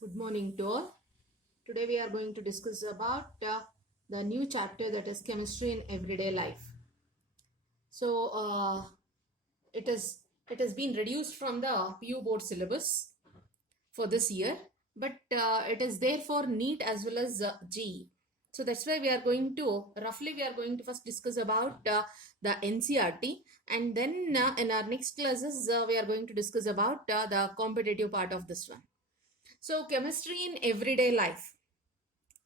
Good morning to all. Today we are going to discuss about the new chapter, that is chemistry in everyday life. So it is it has been reduced from the PU board syllabus for this year, but it is there for NEET as well as GE. So that's why we are going to first discuss about the NCRT, and then in our next classes we are going to discuss about the competitive part of this one. So chemistry in everyday life.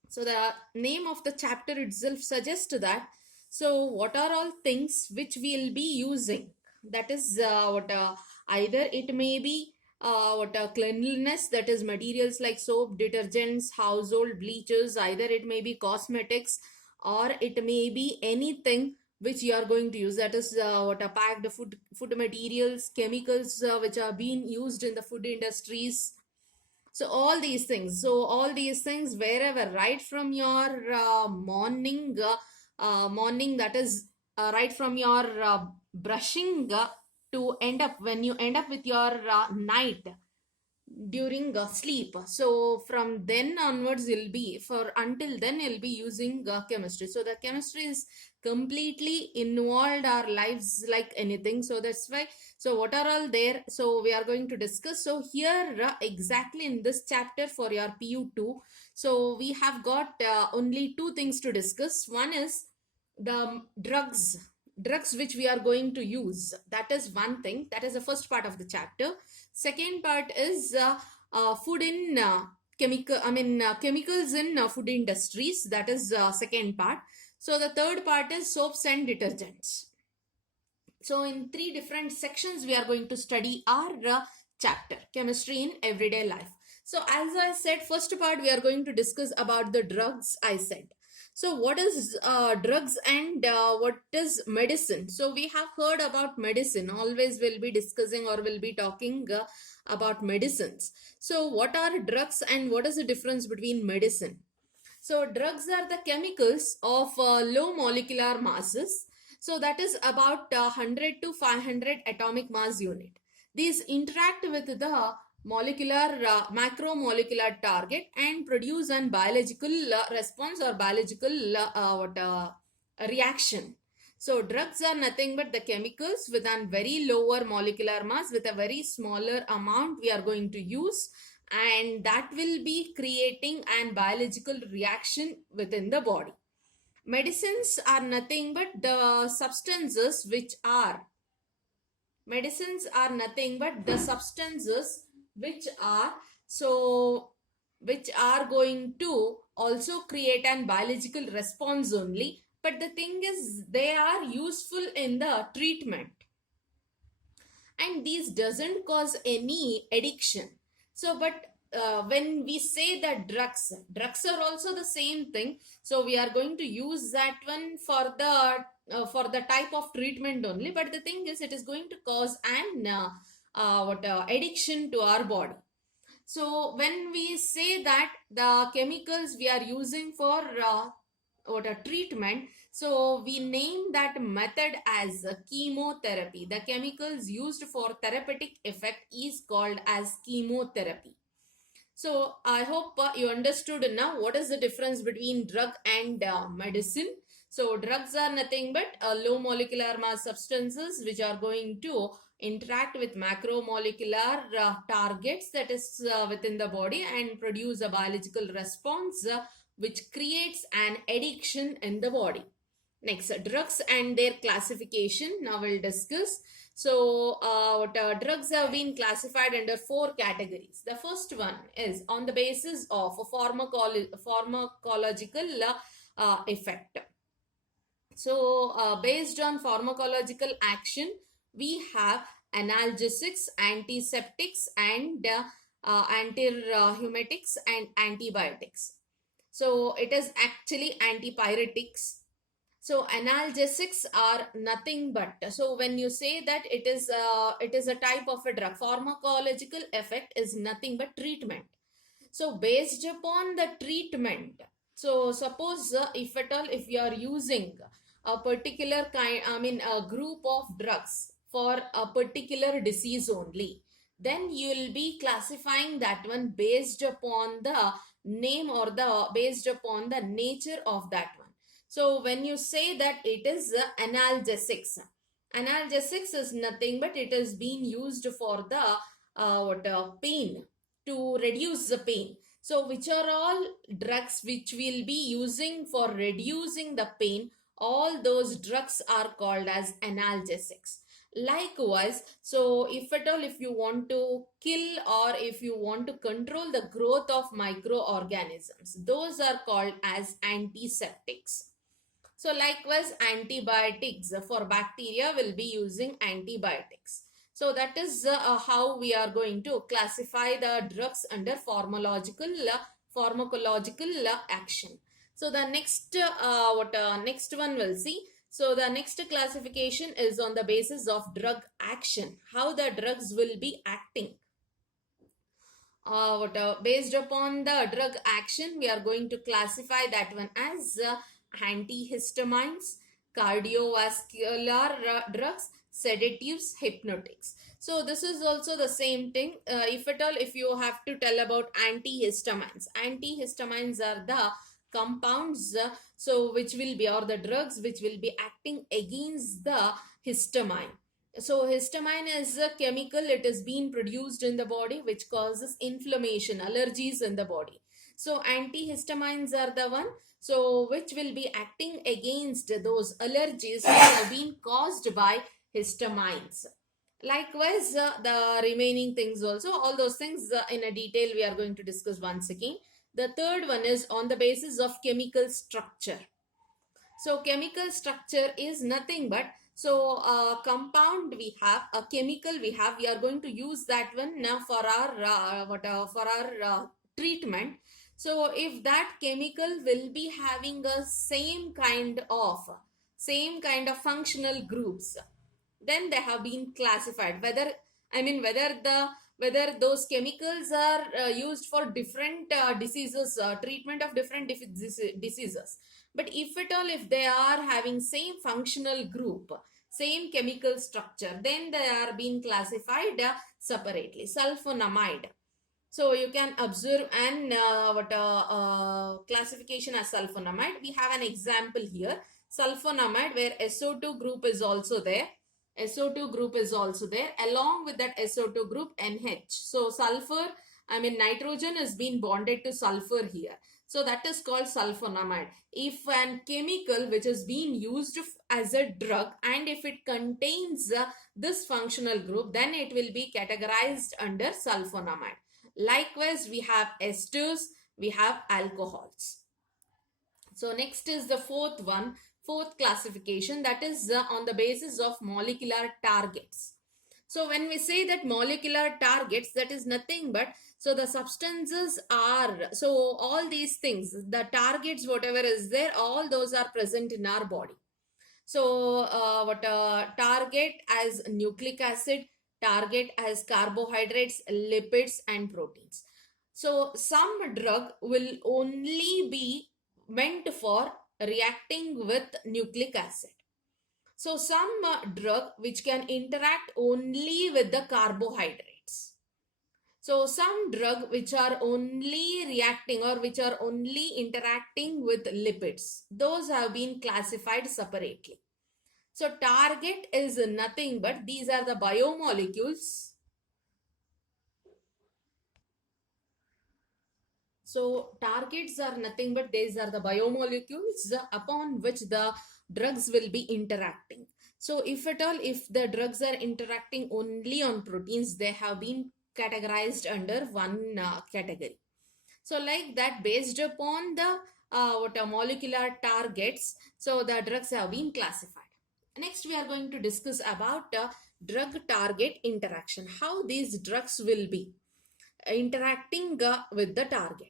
So the name of the chapter itself suggests that. So what are all things which we will be using? That is either it may be cleanliness, that is materials like soap, detergents, household bleachers. Either it may be cosmetics, or it may be anything which you are going to use. That is packed food materials, chemicals which are being used in the food industries. So all these things wherever, right from your morning, that is right from your brushing to end up when you end up with your night during sleep. So from then onwards you'll be for until then you'll be using chemistry. So the chemistry is completely involved our lives like anything. So that's why, so what are all there, so we are going to discuss. So here exactly in this chapter for your PU2, so we have got only two things to discuss. One is the drugs which we are going to use. That is one thing, that is the first part of the chapter. Second part is food in chemicals in food industries. That is second part. So the third part is soaps and detergents. So in three different sections we are going to study our chapter chemistry in everyday life. So as I said, first part we are going to discuss about the drugs, I said. So what is drugs and what is medicine? So we have heard about medicine. Always we'll be discussing or we'll be talking about medicines. So what are drugs and what is the difference between medicine? So drugs are the chemicals of low molecular masses. So that is about 100 to 500 atomic mass unit. These interact with the macromolecular target and produce an biological response or biological reaction. So drugs are nothing but the chemicals with a very lower molecular mass, with a very smaller amount we are going to use, and that will be creating an biological reaction within the body. Medicines are nothing but the substances which are which are going to also create an biological response only, but the thing is they are useful in the treatment, and these doesn't cause any addiction. So but when we say that drugs are also the same thing, so we are going to use that one for the type of treatment only, but the thing is it is going to cause an addiction to our body. So when we say that the chemicals we are using for treatment, so we name that method as chemotherapy. The chemicals used for therapeutic effect is called as chemotherapy. So I hope you understood now what is the difference between drug and medicine. So drugs are nothing but low molecular mass substances which are going to interact with macromolecular targets, that is within the body, and produce a biological response which creates an addiction in the body. Next, drugs and their classification. Now we'll discuss. So drugs have been classified under four categories. The first one is on the basis of a pharmacological effect. So based on pharmacological action, we have analgesics, antiseptics, and antihumetics and antibiotics. So it is actually antipyretics. So analgesics are nothing but, so when you say that it is a type of a drug, pharmacological effect is nothing but treatment. So based upon the treatment, so suppose if at all if you are using a particular kind, a group of drugs for a particular disease only, then you will be classifying that one based upon the name or the based upon the nature of that one. So when you say that it is analgesics, analgesics is nothing but it is being used for the pain, to reduce the pain. So which are all drugs which will be using for reducing the pain, all those drugs are called as analgesics. Likewise, so if at all if you want to kill or if you want to control the growth of microorganisms, those are called as antiseptics. So likewise, antibiotics for bacteria will be using antibiotics. So that is how we are going to classify the drugs under pharmacological action. So the next next one we'll see. So the next classification is on the basis of drug action, how the drugs will be acting. Based upon the drug action, we are going to classify that one as antihistamines, cardiovascular drugs, sedatives, hypnotics. So this is also the same thing. If at all, if you have to tell about antihistamines, antihistamines are the compounds so which will be, or the drugs which will be acting against the histamine. So histamine is a chemical, it is being produced in the body which causes inflammation, allergies in the body. So antihistamines are the one so which will be acting against those allergies which have been caused by histamines. Likewise, the remaining things also, all those things in a detail we are going to discuss once again. The third one is on the basis of chemical structure. So chemical structure is nothing but, so a compound we have, a chemical we have, we are going to use that one for our treatment. So if that chemical will be having a same kind of functional groups, then they have been classified. Whether those chemicals are used for different diseases, treatment of different diseases. But if at all, if they are having same functional group, same chemical structure, then they are being classified separately. Sulfonamide. So you can observe an classification as sulfonamide. We have an example here. Sulfonamide where SO2 group is also there. SO2 group is also there. Along with that SO2 group, NH. So sulfur, nitrogen is being bonded to sulfur here. So that is called sulfonamide. If an chemical which is being used as a drug and if it contains this functional group, then it will be categorized under sulfonamide. Likewise, we have esters, we have alcohols. So next is the fourth classification, that is on the basis of molecular targets. So when we say that molecular targets, that is nothing but, so the substances are, so all these things, the targets, whatever is there, all those are present in our body. So target as nucleic acid, target as carbohydrates, lipids and proteins. So some drug will only be meant for reacting with nucleic acid. So some drug which can interact only with the carbohydrates. So some drug which are only reacting or which are only interacting with lipids, those have been classified separately. So target is nothing but these are the biomolecules. So targets are nothing but these are the biomolecules upon which the drugs will be interacting. So if at all, if the drugs are interacting only on proteins, they have been categorized under one category. So like that, based upon the molecular targets, so the drugs have been classified. Next, we are going to discuss about drug target interaction, how these drugs will be interacting with the target.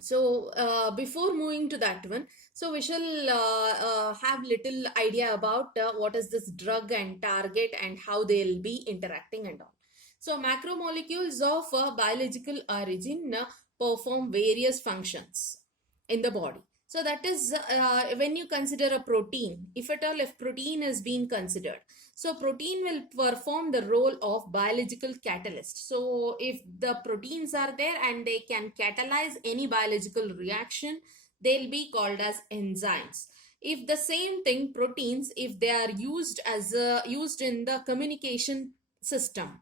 So before moving to that one, so we shall have little idea about what is this drug and target and how they will be interacting and all. So macromolecules of biological origin perform various functions in the body. So that is when you consider a protein, if at all if protein is being considered. So protein will perform the role of biological catalyst. So if the proteins are there and they can catalyze any biological reaction, they'll be called as enzymes. If the same thing, proteins, if they are used as used in the communication system,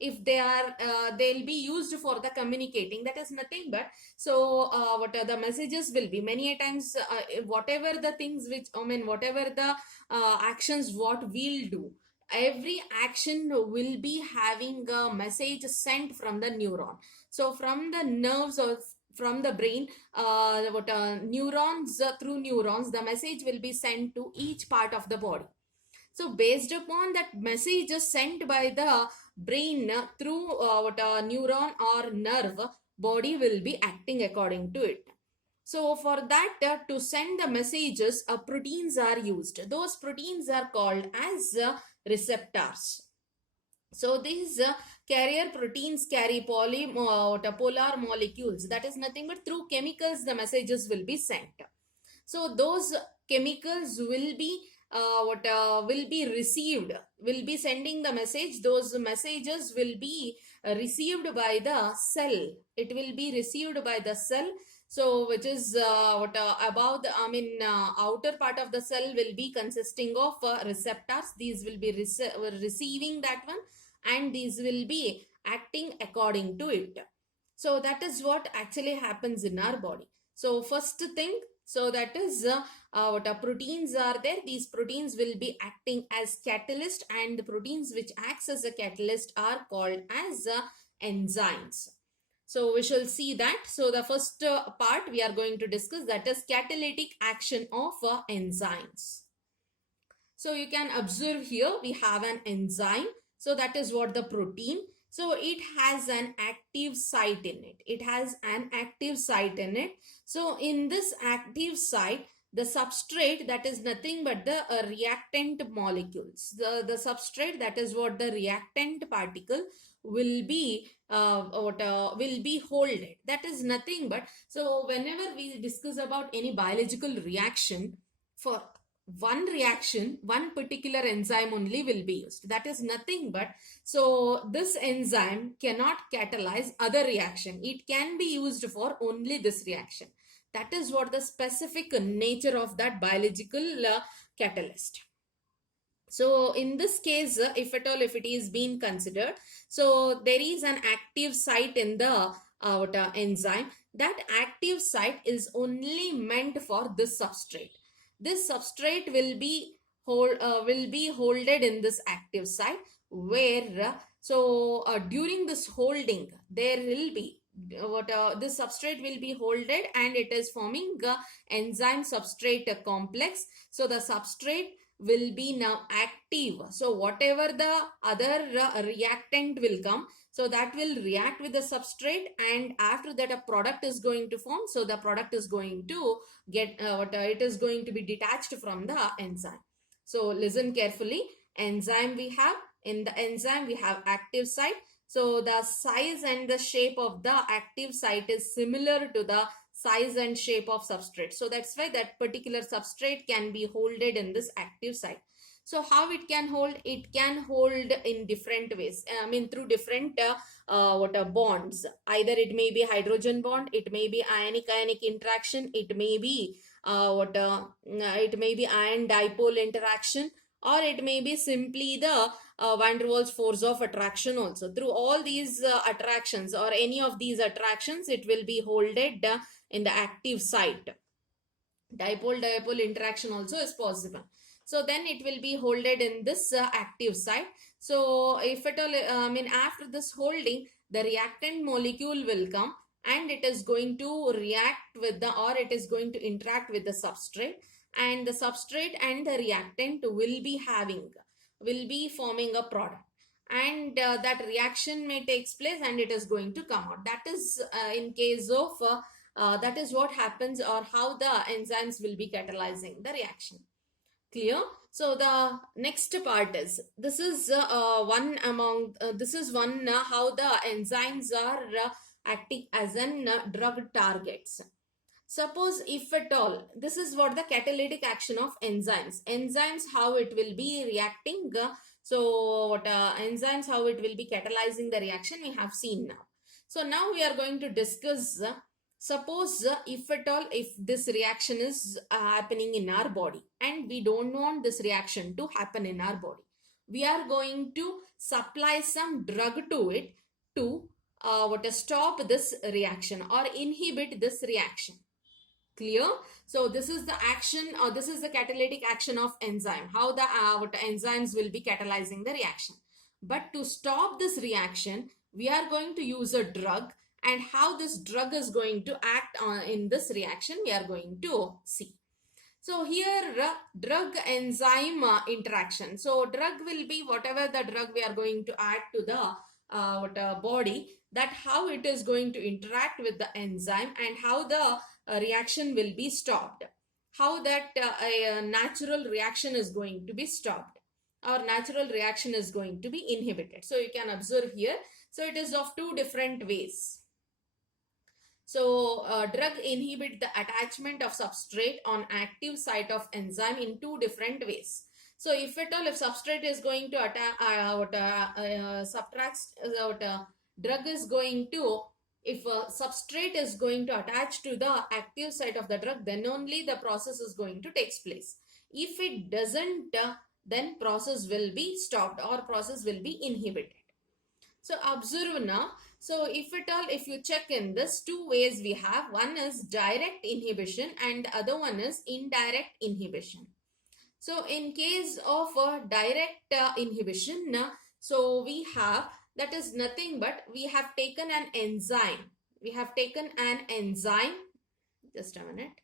if they are they'll be used for the communicating, that is nothing but, so what are the messages will be many a times, whatever the things which, I mean, whatever the actions what we'll do, every action will be having a message sent from the neuron. So from the nerves or from the brain, what neurons, through neurons the message will be sent to each part of the body. So based upon that message sent by the brain through what a neuron or nerve, body will be acting according to it. So for that, to send the messages, proteins are used. Those proteins are called as receptors. So these carrier proteins carry polar molecules. That is nothing but through chemicals the messages will be sent. So those chemicals will be will be received, will be sending the message. Those messages will be received by the cell. It will be received by the cell. So which is above the, I mean, outer part of the cell will be consisting of receptors. These will be receiving that one, and these will be acting according to it. So that is what actually happens in our body. So first thing, so that is what proteins are there. These proteins will be acting as catalyst, and the proteins which acts as a catalyst are called as enzymes. So we shall see that. So the first part we are going to discuss, that is catalytic action of enzymes. So you can observe here we have an enzyme. So that is what the protein. So it has an active site in it. It has an active site in it. So in this active site, the substrate, that is nothing but the reactant molecules. The substrate, that is what the reactant particle will be will be holded. That is nothing but, so whenever we discuss about any biological reaction, for one reaction, one particular enzyme only will be used. That is nothing but, so this enzyme cannot catalyze other reaction. It can be used for only this reaction. That is what the specific nature of that biological catalyst. So in this case, if at all, if it is being considered, so there is an active site in the enzyme. That active site is only meant for this substrate. This substrate will be holded in this active site, where during this holding there will be this substrate will be holded, and it is forming enzyme substrate complex. So the substrate will be now active. So whatever the other reactant will come, so that will react with the substrate, and after that a product is going to form. So the product is going to get it is going to be detached from the enzyme. So listen carefully. Enzyme we have, in the enzyme we have active site. So the size and the shape of the active site is similar to the size and shape of substrate. So that's why that particular substrate can be holded in this active site. So how it can hold? It can hold in different ways. I mean, through different bonds. Either it may be hydrogen bond, it may be ionic interaction, it may be it may be ion dipole interaction, or it may be simply the van der Waals force of attraction also. Through all these attractions, or any of these attractions, it will be holded in the active site. Dipole interaction also is possible. So then it will be holded in this active site. So if at all, I mean, after this holding, the reactant molecule will come, and it is going to react with the, or it is going to interact with the substrate, and the substrate and the reactant will be forming a product, and that reaction may takes place, and it is going to come out. That is in case of that is what happens, or how the enzymes will be catalyzing the reaction. Clear? So the next part is, this is one among this is one how the enzymes are acting as an drug targets. Suppose if at all, this is what the catalytic action of enzymes. Enzymes, how it will be reacting. So what enzymes, how it will be catalyzing the reaction, we have seen now. So now we are going to discuss, suppose if at all, if this reaction is happening in our body and we don't want this reaction to happen in our body, we are going to supply some drug to it to stop this reaction or inhibit this reaction. Clear? So this is the action, or this is the catalytic action of enzyme, how the enzymes will be catalyzing the reaction. But to stop this reaction, we are going to use a drug, and how this drug is going to act on in this reaction, we are going to see. So here drug enzyme interaction. So drug will be whatever the drug we are going to add to the body, that how it is going to interact with the enzyme and how the reaction will be stopped. How that a natural reaction is going to be stopped, or natural reaction is going to be inhibited. So you can observe here. So it is of two different ways. So drug inhibit the attachment of substrate on active site of enzyme in two different ways. So if at all, if substrate is going to attack, drug is going to, if a substrate is going to attach to the active site of the drug, then only the process is going to take place. If it doesn't, then process will be stopped or process will be inhibited. So observe now. So if at all, if you check in this, two ways we have. One is direct inhibition and other one is indirect inhibition. So in case of direct inhibition, so we have, that is nothing but we have taken an enzyme. We have taken an enzyme. Just a minute.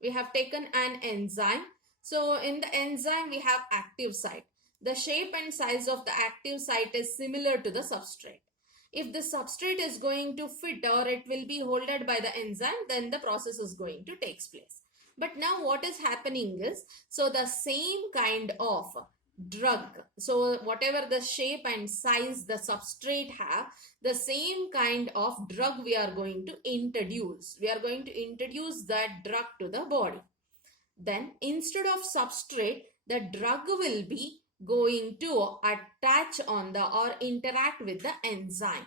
We have taken an enzyme. So in the enzyme, we have active site. The shape and size of the active site is similar to the substrate. If the substrate is going to fit or it will be holded by the enzyme, then the process is going to take place. But now what is happening is, so the same kind of drug, so whatever the shape and size the substrate have, the same kind of drug we are going to introduce. We are going to introduce that drug to the body. Then instead of substrate, the drug will be going to attach on the or interact with the enzyme.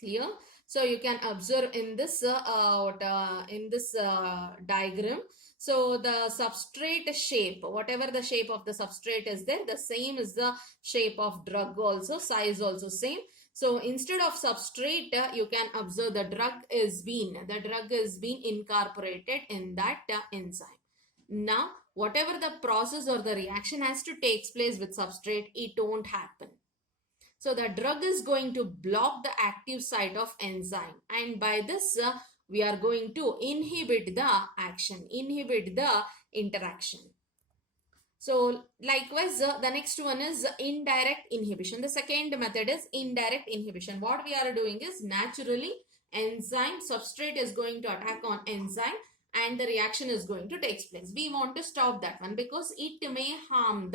Clear? So you can observe in this diagram. So the substrate shape, whatever the shape of the substrate is there, the same is the shape of drug also, size also same. So instead of substrate, you can observe the drug is being incorporated in that enzyme. Now, whatever the process or the reaction has to take place with substrate, it won't happen. So the drug is going to block the active site of enzyme, and by this we are going to inhibit the action, inhibit the interaction. So likewise, the next one is indirect inhibition. The second method is indirect inhibition. What we are doing is, naturally enzyme substrate is going to attack on enzyme and the reaction is going to take place. We want to stop that one because it may harm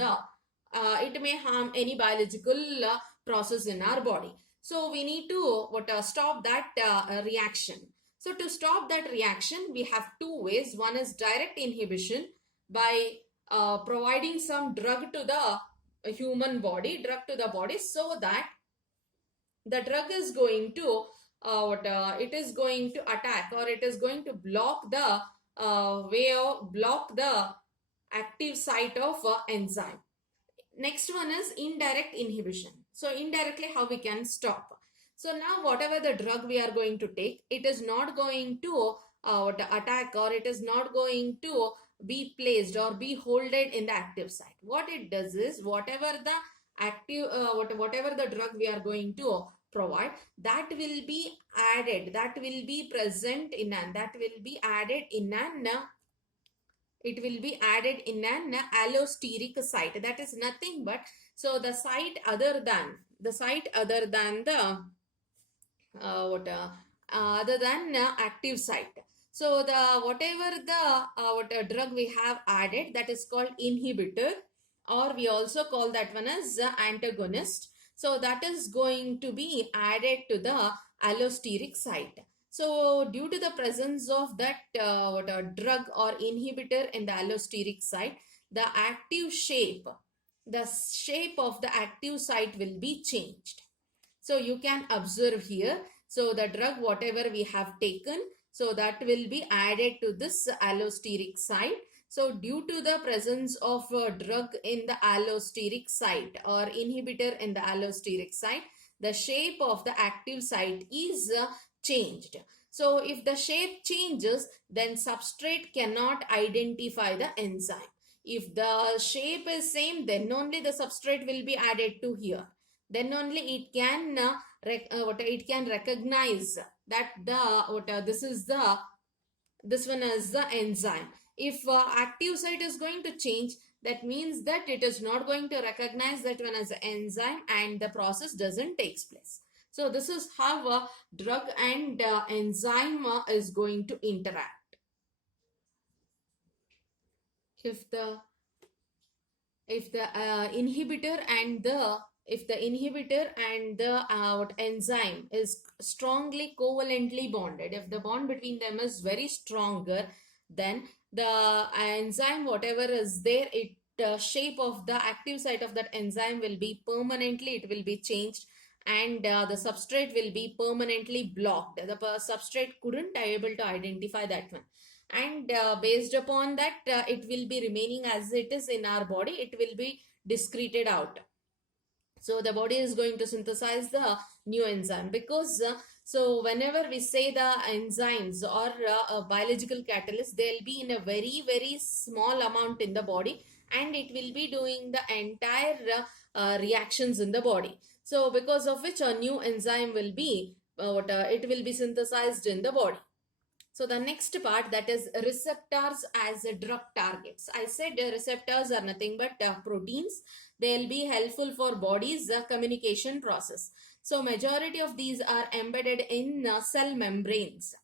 any biological process in our body. So we need to stop that reaction. So to stop that reaction, we have two ways. One is direct inhibition by providing some drug to the human body, so that the drug is going to it is going to attack, or it is going to block the block the active site of enzyme. Next one is indirect inhibition. So indirectly, how we can stop. So now whatever the drug we are going to take, it is not going to attack, or it is not going to be placed or be holded in the active site. What it does is, whatever the active whatever the drug we are going to provide, that will be added, that will be present in an, that will be added in an it will be added in an allosteric site. That is nothing but, so the site other than the other than active site. So the whatever the drug we have added, that is called inhibitor, or we also call that one as antagonist. So that is going to be added to the allosteric site. So due to the presence of that drug or inhibitor in the allosteric site, the active shape, the shape of the active site will be changed. So you can observe here. So the drug whatever we have taken, so that will be added to this allosteric site. So due to the presence of a drug in the allosteric site or inhibitor in the allosteric site, the shape of the active site is changed. So if the shape changes, then substrate cannot identify the enzyme. If the shape is same, then only the substrate will be added to here. Then only it can it can recognize that this one is the enzyme. If active site is going to change, that means that it is not going to recognize that one as an enzyme and the process doesn't take place. So this is how a drug and enzyme is going to interact. If the inhibitor and the enzyme is strongly covalently bonded, if the bond between them is very stronger, then the enzyme whatever is there, it shape of the active site of that enzyme will be permanently, it will be changed, and the substrate will be permanently blocked. The substrate couldn't able to identify that one, and based upon that it will be remaining as it is in our body, it will be discreted out. So the body is going to synthesize the new enzyme, because so whenever we say the enzymes or biological catalyst, they'll be in a very very small amount in the body, and it will be doing the entire reactions in the body. So because of which a new enzyme will be it will be synthesized in the body. So the next part, that is receptors as drug targets. I said receptors are nothing but proteins. They'll be helpful for body's communication process. So majority of these are embedded in cell membranes.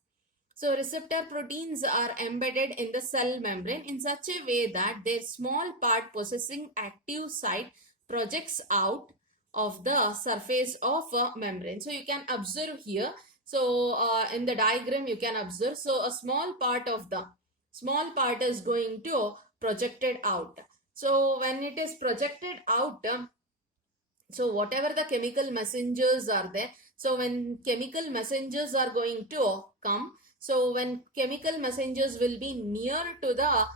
So receptor proteins are embedded in the cell membrane in such a way that their small part possessing active site projects out of the surface of a membrane. So you can observe here. So in the diagram you can observe. So a small part is going to projected out. So when it is projected out, so whatever the chemical messengers are there, so when chemical messengers are going to come, so when chemical messengers will be near to the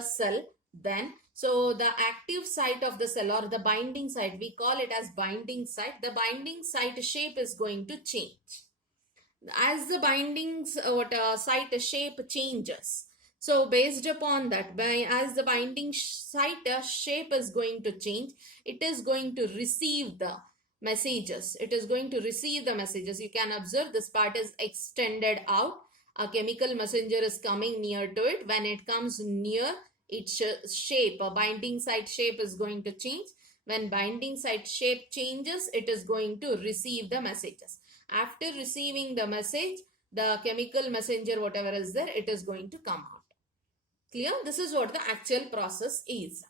cell, then so the active site of the cell or the binding site, we call it as binding site, the binding site shape is going to change. As the bindings site shape changes, so based upon that, as the binding site shape is going to change, it is going to receive the messages. It is going to receive the messages. You can observe this part is extended out. A chemical messenger is coming near to it. When it comes near, its shape, a binding site shape is going to change. When binding site shape changes, it is going to receive the messages. After receiving the message, the chemical messenger, whatever is there, it is going to come out. Clear? This is what the actual process is.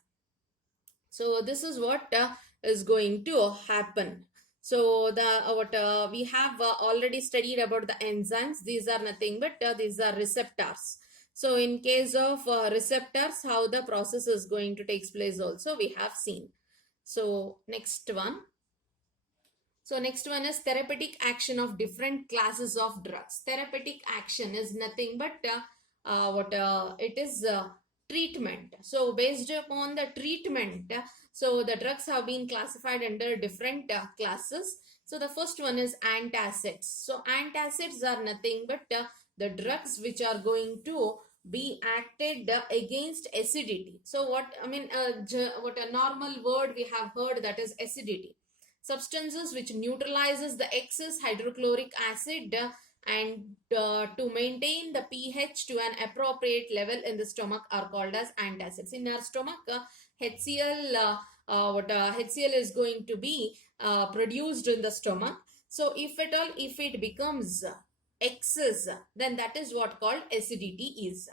So this is what is going to happen. So the we have already studied about the enzymes. These are nothing but these are receptors. So in case of receptors, how the process is going to take place also we have seen. So next one. So next one is therapeutic action of different classes of drugs. Therapeutic action is nothing but it is treatment. So based upon the treatment, so the drugs have been classified under different classes. So the first one is antacids. So antacids are nothing but the drugs which are going to be acted against acidity. So what a normal word we have heard, that is acidity. Substances which neutralizes the excess hydrochloric acid and to maintain the pH to an appropriate level in the stomach are called as antacids. In our stomach, HCl is going to be produced in the stomach. So if at all, if it becomes excess, then that is what called acidity is.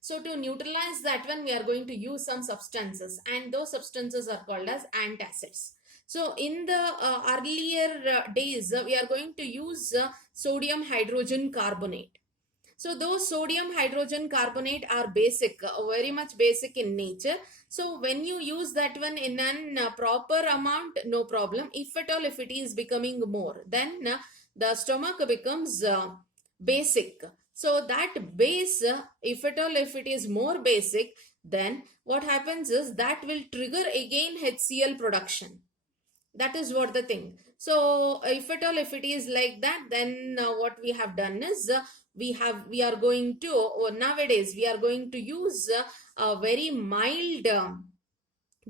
So to neutralize that one, we are going to use some substances, and those substances are called as antacids. So in the earlier days, we are going to use sodium hydrogen carbonate. So those sodium hydrogen carbonate are basic, very much basic in nature. So when you use that one in an proper amount, no problem. If at all, if it is becoming more, then the stomach becomes basic. So that base, if at all, if it is more basic, then what happens is that will trigger again HCl production. That is what the thing. So if at all, if it is like that, then what we have done is we are going to, or nowadays we are going to use a very mild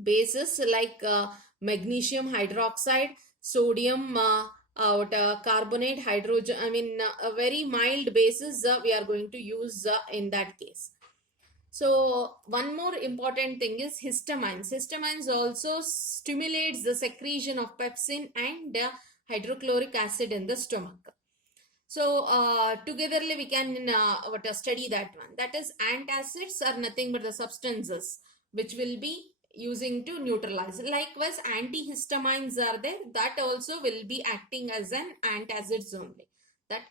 bases like magnesium hydroxide, sodium carbonate, hydrogen, I mean a very mild basis we are going to use in that case. So one more important thing is histamines. Histamines also stimulates the secretion of pepsin and hydrochloric acid in the stomach. So togetherly we can study that one. That is, antacids are nothing but the substances which will be using to neutralize. Likewise, antihistamines are there, that also will be acting as an antacids only. That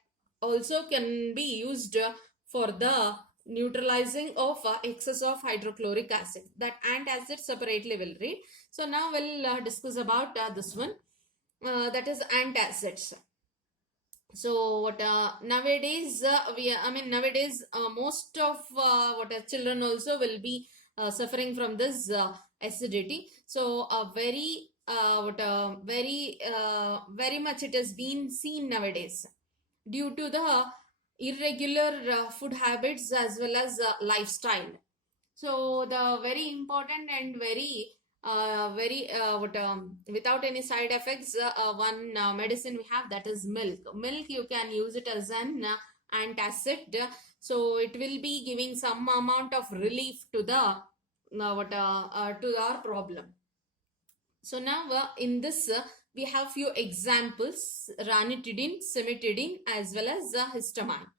also can be used for the neutralizing of excess of hydrochloric acid. That antacid separately will read. So now we'll discuss about this one, that is antacids. So what nowadays nowadays most of children also will be suffering from this acidity. So very much it has been seen nowadays due to the irregular food habits as well as lifestyle. So the very important and without any side effects, one medicine we have, that is milk. Milk, you can use it as an antacid. So it will be giving some amount of relief to the to our problem. So now in this we have few examples: ranitidine, cimetidine, as well as histamine.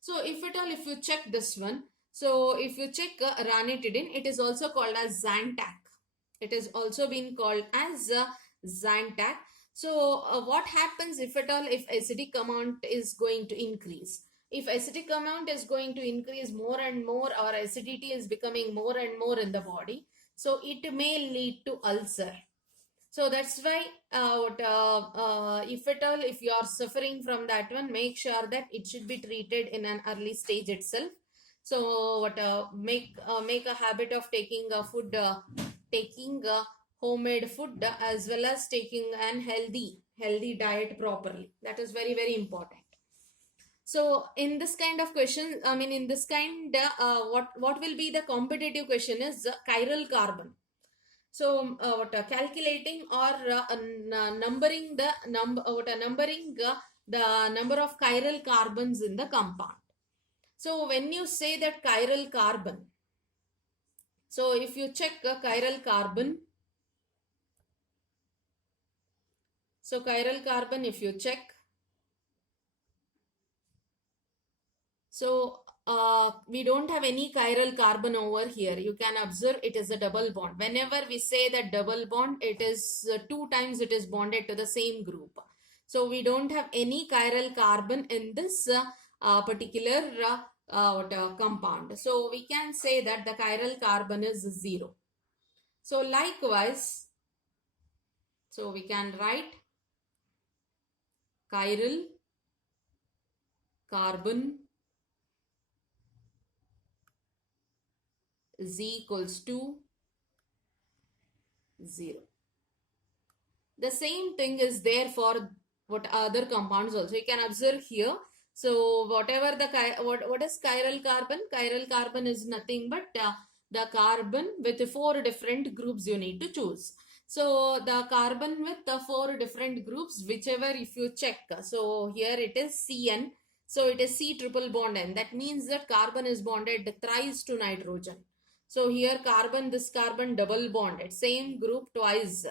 So if at all, if you check this one, so if you check ranitidine, it is also called as Zantac. It is also been called as Zantac. So what happens if at all, if acidic amount is going to increase? If acidic amount is going to increase more and more, or acidity is becoming more and more in the body, so it may lead to ulcer. So that's why if at all, if you are suffering from that one, make sure that it should be treated in an early stage itself. So make a habit of taking taking homemade food, as well as taking an healthy diet properly. That is very important. So in this kind of question, I mean in this kind, what will be the competitive question is chiral carbon. So calculating or numbering the the number of chiral carbons in the compound. So when you say that chiral carbon, so if you check chiral carbon, so chiral carbon, if you check, so we don't have any chiral carbon over here. You can observe it is a double bond. Whenever we say that double bond, it is two times it is bonded to the same group. So we don't have any chiral carbon in this particular compound. So we can say that the chiral carbon is 0. So likewise, so we can write chiral carbon Z equals to 0. The same thing is there for what other compounds also. You can observe here. So whatever the what is chiral carbon? Chiral carbon is nothing but the carbon with 4 different groups you need to choose. So the carbon with the 4 different groups, whichever if you check, so here it is CN. So it is C triple bond N. That means that carbon is bonded thrice to nitrogen. So here carbon, this carbon double bonded, same group twice.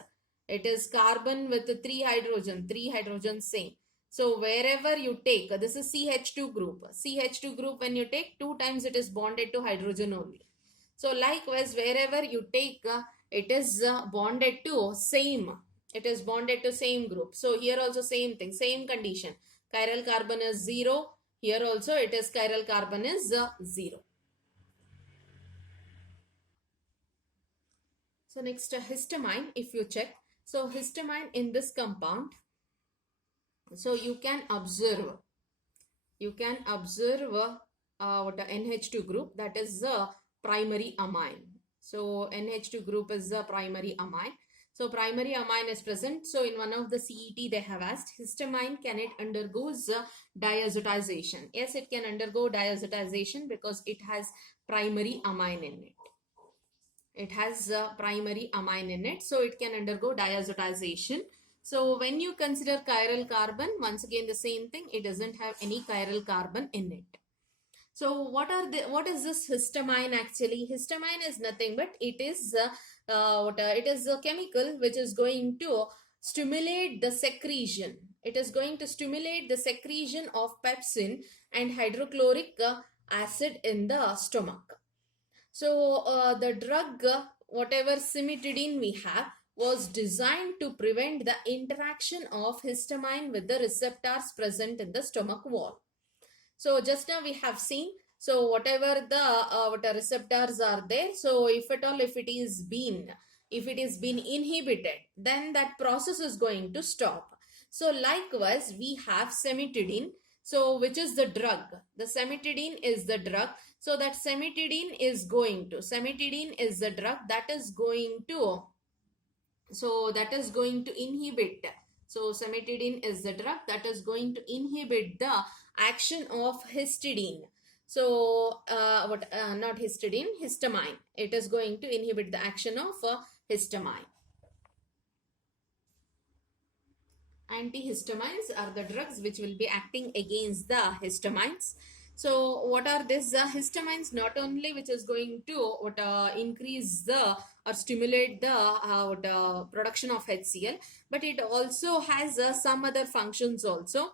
It is carbon with 3 hydrogen same. So wherever you take, this is CH2 group. CH2 group, when you take 2 times, it is bonded to hydrogen only. So likewise, wherever you take, it is bonded to same. It is bonded to same group. So here also same thing, same condition. Chiral carbon is 0. Here also it is chiral carbon is 0. So next histamine, if you check. So histamine in this compound, so you can observe what a NH2 group, that is the primary amine. So NH2 group is the primary amine. So primary amine is present. So in one of the CET they have asked, histamine, can it undergoes diazotization? Yes, it can undergo diazotization because it has primary amine in it. It has primary amine in it, so it can undergo diazotization. So when you consider chiral carbon, once again the same thing, it doesn't have any chiral carbon in it. So what is this histamine actually? Histamine is nothing but it is a chemical which is going to stimulate the secretion. It is going to stimulate the secretion of pepsin and hydrochloric acid in the stomach. So the drug, whatever cimetidine we have, was designed to prevent the interaction of histamine with the receptors present in the stomach wall. So just now we have seen, so whatever the receptors are there, so if it is been inhibited, then that process is going to stop. So likewise we have cimetidine, so which is the drug. The cimetidine is the drug. So that cimetidine is the drug that is going to inhibit. So cimetidine is the drug that is going to inhibit the action of histidine. So not histidine, histamine. It is going to inhibit the action of histamine. Antihistamines are the drugs which will be acting against the histamines. So what are these histamines? Not only which is going to increase the or stimulate the production of HCl, but it also has some other functions also.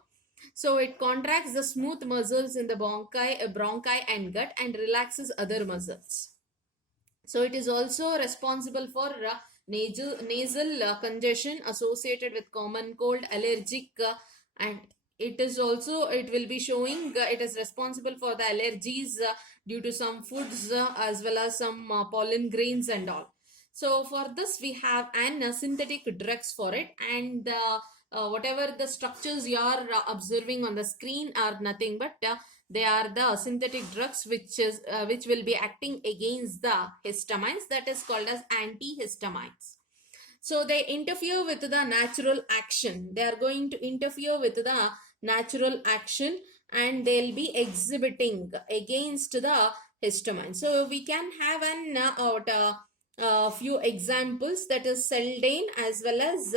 So it contracts the smooth muscles in the bronchi and gut and relaxes other muscles. So it is also responsible for nasal congestion associated with common cold, allergic, and it will be showing it is responsible for the allergies due to some foods as well as some pollen grains and all. So for this we have an synthetic drugs for it, and whatever the structures you are observing on the screen are nothing but they are the synthetic drugs which will be acting against the histamines, that is called as antihistamines. So they interfere with the natural action. They are going to interfere with the natural action and they'll be exhibiting against the histamine. So we can have a few examples, that is Seldane as well as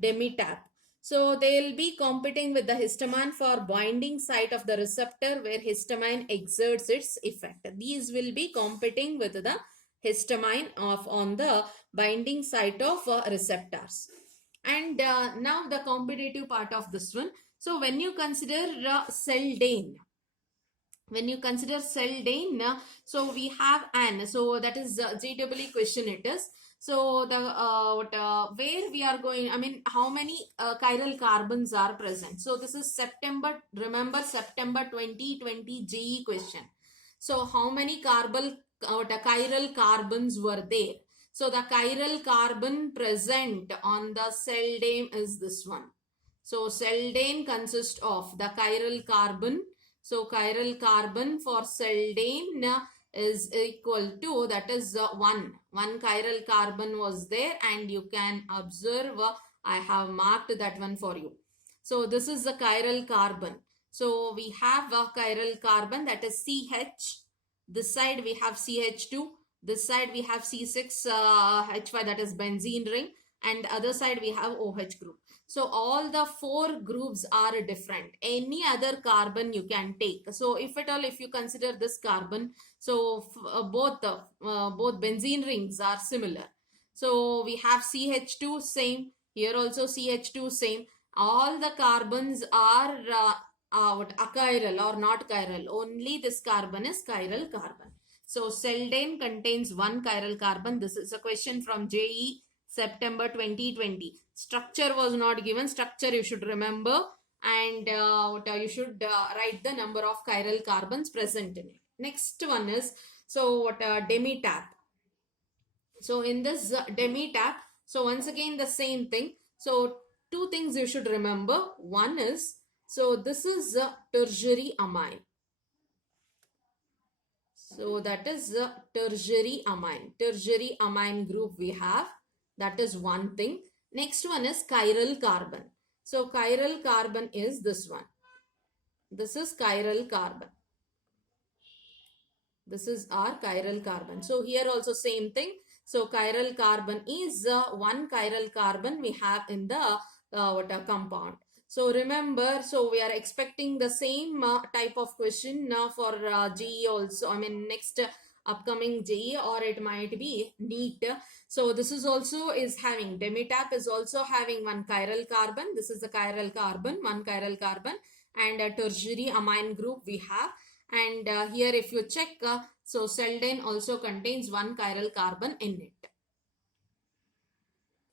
Demitab. So they'll be competing with the histamine for binding site of the receptor where histamine exerts its effect. These will be competing with the histamine on the binding site of receptors. And now the competitive part of this one. So when you consider Seldane, so we have an, so that is JEE question it is. So the where we are going, I mean how many chiral carbons are present. So this is September 2020 JEE question. So how many chiral carbons were there? So the chiral carbon present on the Seldane is this one. So Seldane consists of the chiral carbon. So chiral carbon for Seldane is equal to, that is 1. One chiral carbon was there, and you can observe I have marked that one for you. So this is the chiral carbon. So we have a chiral carbon, that is CH. This side we have CH2. This side we have C6H5, that is benzene ring, and other side we have OH group. So all the 4 groups are different. Any other carbon you can take. So if at all, if you consider this carbon, so both benzene rings are similar. So we have CH2 same. Here also CH2 same. All the carbons are achiral or not chiral. Only this carbon is chiral carbon. So Seldane contains 1 chiral carbon. This is a question from JEE September 2020. Structure was not given. Structure you should remember, and you should write the number of chiral carbons present in it. Next one is, so what demi-tap. So in this demi-tap, so once again the same thing. So two things you should remember. One is, so this is a tertiary amine. So that is the tertiary amine. Tertiary amine group we have. That is one thing. Next one is chiral carbon. So chiral carbon is this one. This is chiral carbon. This is our chiral carbon. So here also same thing. So chiral carbon is one chiral carbon we have in the compound. So remember, so we are expecting the same type of question for JEE also. I mean next upcoming JEE, or it might be NEET. So this is also is having, demi-tap is also having one chiral carbon. This is the chiral carbon, one chiral carbon, and a tertiary amine group we have. And here if you check, so Selden also contains one chiral carbon in it.